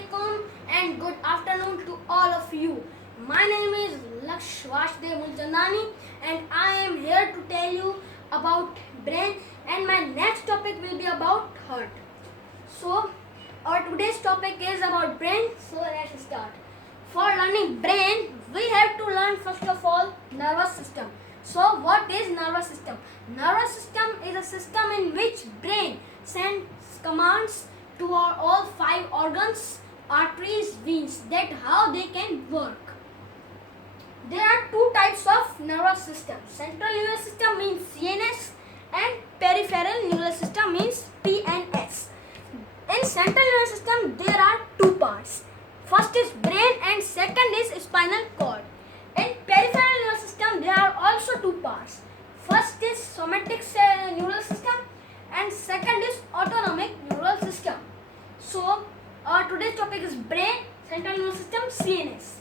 alaikum and good afternoon to all of you. My name is Laksh Vasudev Mulchandani and I am here to tell you about brain, and my next topic will be about heart. So our today's topic is about brain, so let's start. For learning brain, we have to learn first of all nervous system. So what is nervous system? Nervous system is a system in which brain sends commands to our all five organs, arteries, veins, that how they can work. There are two types of nervous system. Central nervous system means CNS and peripheral nervous system means PNS. In central nervous system there are two parts. First is brain and second is spinal cord. In peripheral nervous system there are also two parts. First is somatic neural system and second is autonomic neural system. So our today's topic is brain, central nervous system, CNS.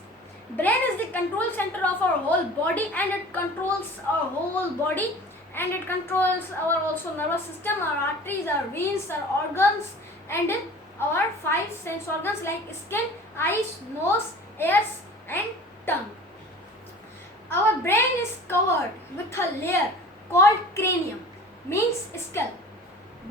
Brain is the control center of our whole body and it controls our whole body, and it controls our also nervous system, our arteries, our veins, our organs, and our five sense organs like skin, eyes, nose, ears and tongue. Our brain is covered with a layer called cranium, means skull.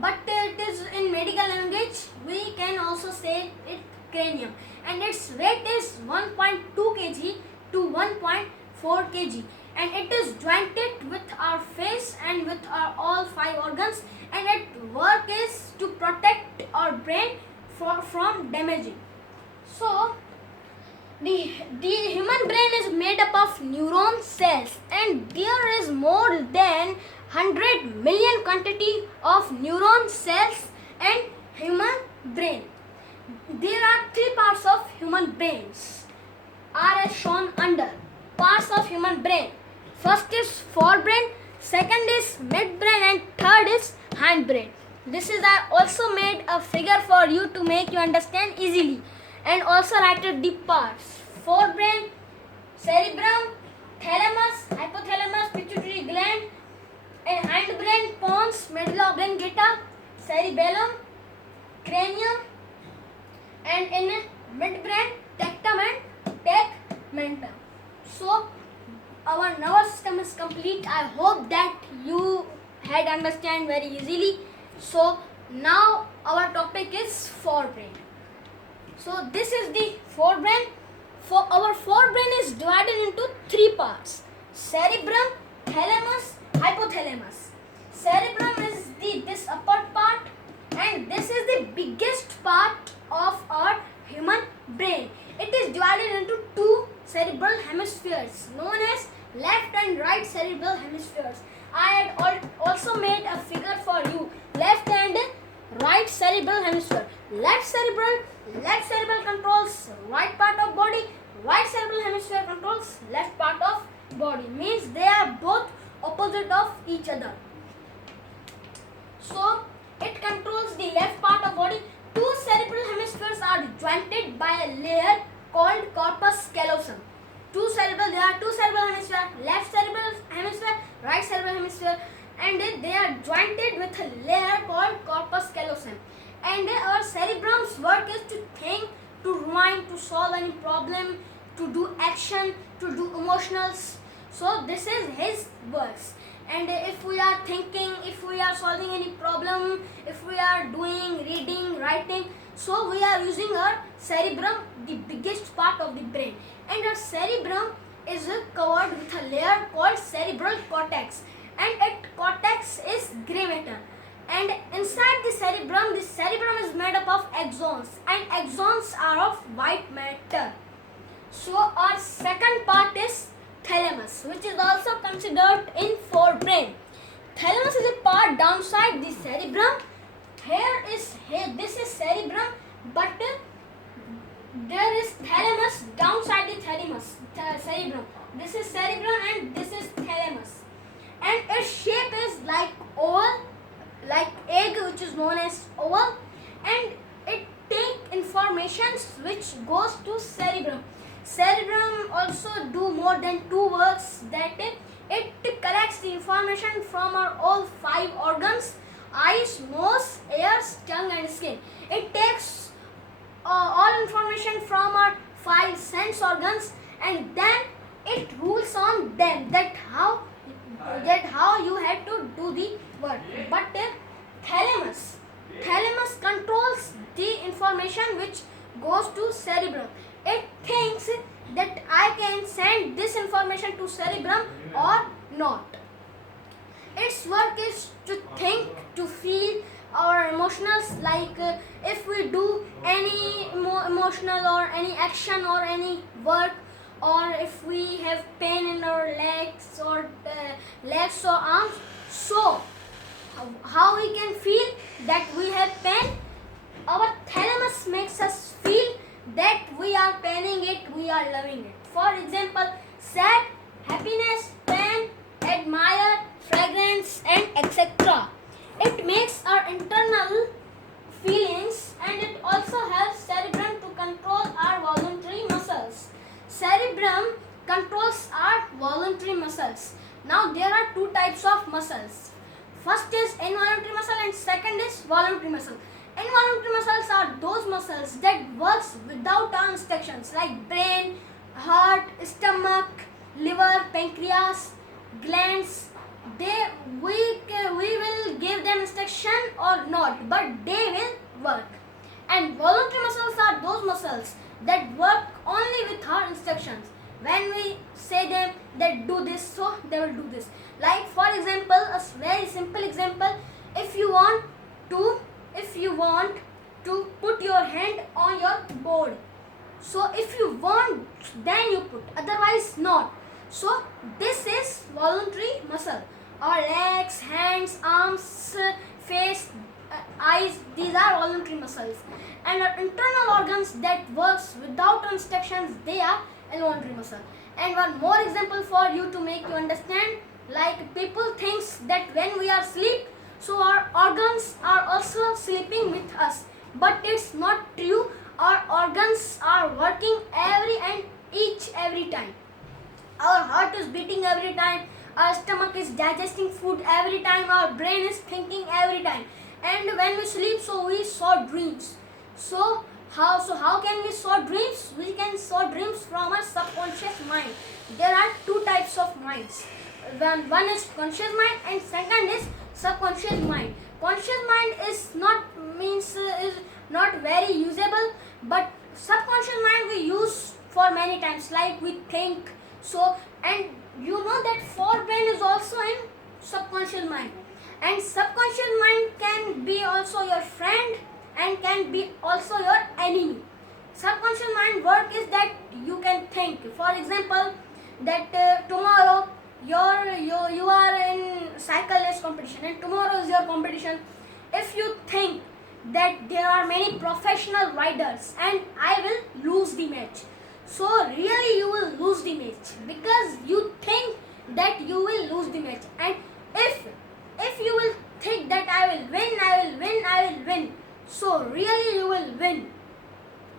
But it is in medical language we can also say it cranium, and its weight is 1.2 kg to 1.4 kg, and it is jointed with our face and with our all five organs, and its work is to protect our brain from damaging. So the human brain is made up of neuron cells, and there is more than 100 million quantity of neuron cells and human brain. There are three parts of human brains are as shown under. Parts of human brain. First is forebrain, second is midbrain and third is hindbrain. This is I also made a figure for you to make you understand easily, and also write the parts. Forebrain, cerebrum, thalamus, hypothalamus, pituitary gland, and hindbrain, pons, medulla oblongata, cerebellum, cranium, and in midbrain, tectum and tegmentum. So our nervous system is complete. I hope that you had understand very easily. So now our topic is forebrain. So this is the forebrain. For our forebrain is divided into three parts: cerebrum, thalamus, hypothalamus. Cerebrum is this upper part, and this is the biggest part of our human brain. It is divided into two cerebral hemispheres known as left and right cerebral hemispheres. I had also made a figure for you. Left and right cerebral hemisphere. Left cerebral controls right part of body. Right cerebral hemisphere controls left part of body. Means they are both opposite of each other. So it controls the left part of body. Two cerebral hemispheres are jointed by a layer called corpus callosum. There are two cerebral hemispheres, left cerebral hemisphere, right cerebral hemisphere, and they are jointed with a layer called corpus callosum. And our cerebrum's work is to think, to rewind, to solve any problem, to do action, to do emotionals. So this is his works. And if we are thinking, if we are solving any problem, if we are doing reading, writing, so we are using our cerebrum, the biggest part of the brain. And our cerebrum is covered with a layer called cerebral cortex, and its cortex is gray matter. And inside the cerebrum is made up of axons, and axons are of white matter. So our second part is thalamus, which is also considered in forebrain. Thalamus is a part downside the cerebrum. This is cerebrum, but there is thalamus downside the cerebrum. This is cerebrum and this is thalamus. And its shape is like oval, like egg, which is known as oval, and it take informations which goes to cerebrum. Cerebrum also do more than two works, that it collects the information from our all five organs: eyes, nose, ears, tongue and skin. It takes all information 5 sense organs, and then it rules on them that how you have to do the work. But thalamus controls the information which goes to cerebrum. It thinks that I can send this information to cerebrum or not. Its work is to think, to feel our emotions, like if we do any emotional or any action or any work, or if we have pain in our legs or arms, so how we can feel that we have pain? Our thalamus makes us feel that we are paining it, we are loving it. For example, sad, happiness, pain, admire, fragrance, and etc. It makes our internal feelings, and it also helps cerebrum to control our voluntary muscles. Cerebrum controls our voluntary muscles. Now there are two types of muscles. First is involuntary muscle and second is voluntary muscle. Involuntary muscles are those muscles that works without our instructions, like brain, heart, stomach, liver, pancreas, glands. We will give them instruction or not, but they will work. And voluntary muscles are those muscles that work only with our instructions. When we say them that do this, so they will do this. Like for example, a very simple example, if you want to put your hand on your board, so if you want, then you put, otherwise not. So this is voluntary muscle. Our legs, hands, arms, face, eyes, these are voluntary muscles. And our internal organs that works without instructions, they are involuntary muscle. And one more example for you to make you understand, like people thinks that when we are asleep, so our organs are also sleeping with us, but it's not true. Our organs are working every time. Our heart is beating every time, our stomach is digesting food every time, our brain is thinking every time. And when we sleep, so we saw dreams. So how can we saw dreams? We can saw dreams from our subconscious mind. There are two types of minds. One is conscious mind and second is subconscious mind. Conscious mind is not very usable, but subconscious mind we use for many times, like we think. So, and you know that forebrain is also in subconscious mind, and subconscious mind can be also your friend and can be also your enemy. Subconscious mind work is that you can think. For example, that tomorrow you are in cycle race competition and tomorrow is your competition. If you think that there are many professional riders and I will lose the match, so really you will lose the match because you think that you will lose the match. And if you will think that I will win, so really you will win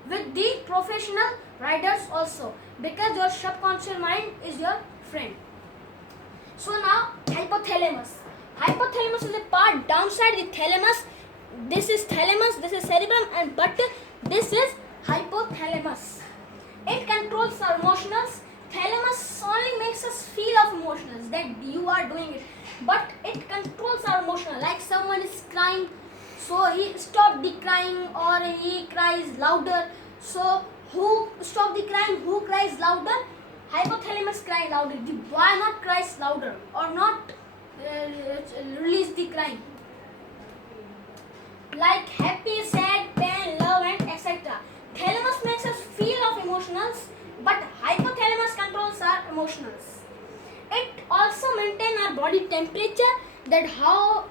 with the professional riders also, because your subconscious mind is your friend. So now hypothalamus. Hypothalamus is a part downside the thalamus. This is thalamus, this is cerebrum, but this is hypothalamus. It controls our emotions. Thalamus only makes us feel of emotions that you are doing it, but it controls our emotions. Like someone is crying, so he stopped the crying, or he cries louder. So who stop the crying? Who cries louder? Hypothalamus cry louder. The boy not cries louder or not release the crying. Like happy, sad, pain, love, and etc. Thalamus makes us feel of emotions, but hypothalamus controls our emotions. It also maintains our body temperature, that how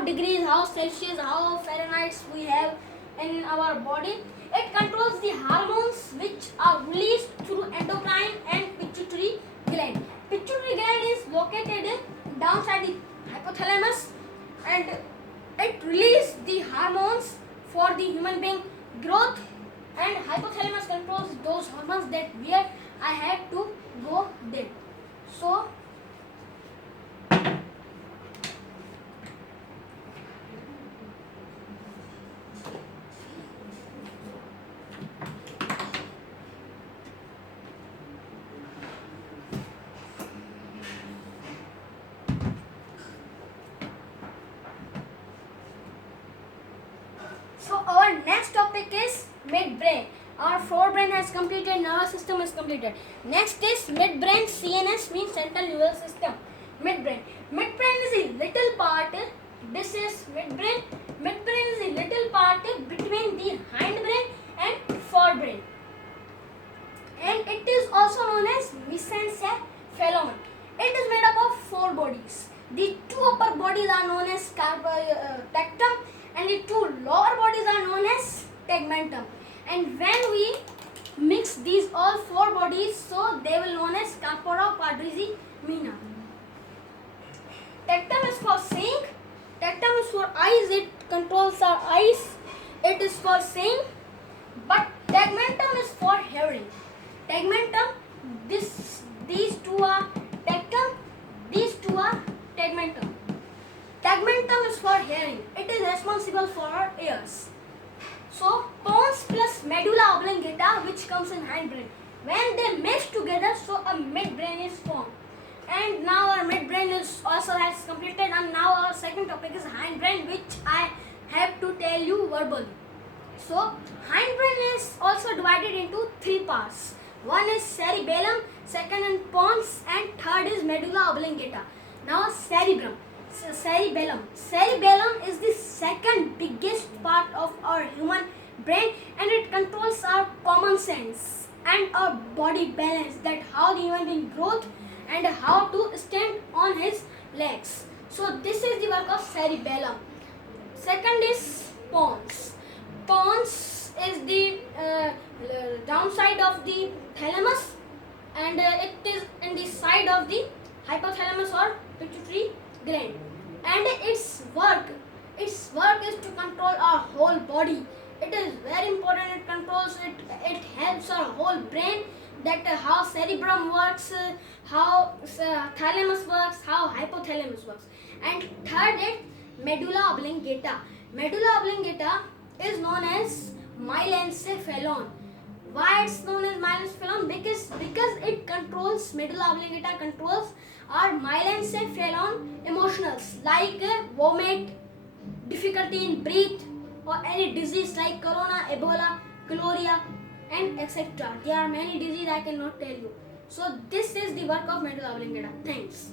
degrees, how Celsius, how Fahrenheit we have in our body. It controls the hormones which are released through endocrine and pituitary gland. Pituitary gland is located downside the hypothalamus, and it releases the hormones for the human being growth, and hypothalamus controls those hormones that where I have to go there. So midbrain. Our forebrain has completed, nervous system is completed. Next is midbrain. CNS means central nervous system. Midbrain. Midbrain is a little part. This is midbrain. Midbrain is a little part between the hindbrain and forebrain. And it is also known as mesencephalon. It is made up of 4 bodies. The 2 upper bodies are known as tectum and the 2 lower bodies are known as tegmentum. And when we mix these all 4 bodies, so they will known as corpora quadrigemina. Tectum is for seeing. Tectum is for eyes. It controls our eyes. It is for seeing. But tegmentum is for hearing. Tegmentum, these 2 are tectum, these 2 are tegmentum. Tegmentum is for hearing. It is responsible for our ears. So pons plus medulla oblongata, which comes in hindbrain, when they mix together, so a midbrain is formed. And now our midbrain is also has completed, and now our second topic is hindbrain, which I have to tell you verbally. So hindbrain is also divided into 3 parts. One is cerebellum, second is pons, and third is medulla oblongata. Now cerebellum. Cerebellum is the second biggest part of our human brain, and it controls our common sense and our body balance, that how the human being grows and how to stand on his legs. So this is the work of cerebellum. Second is pons. Pons is the downside of the thalamus, and it is in the side of the hypothalamus or pituitary gland. And its work is to control our whole body. It is very important. It controls it. It helps our whole brain, that how cerebrum works, how thalamus works, how hypothalamus works. And third is medulla oblongata. Medulla oblongata is known as myelencephalon. Why it's known as myelencephalon? Because it controls, medulla oblongata controls our myelencephalon emotionals like vomit, difficulty in breath, or any disease like corona, Ebola, cholera, and etc. There are many diseases I cannot tell you. So this is the work of medulla oblongata. Thanks.